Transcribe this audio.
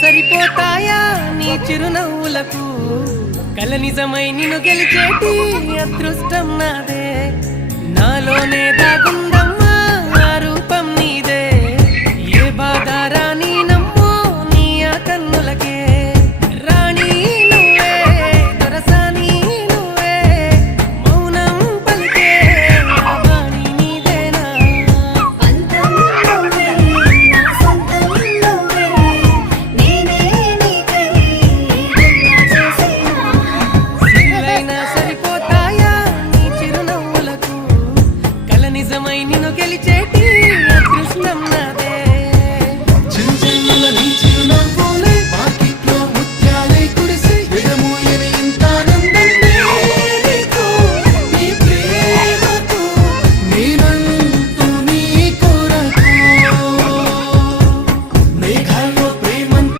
సరిపోతాయా నీ చిరునవ్వులకు కల నిజమై నిన్ను గెలిచేటి అదృష్టం నాదే నాలోనే దాగుందా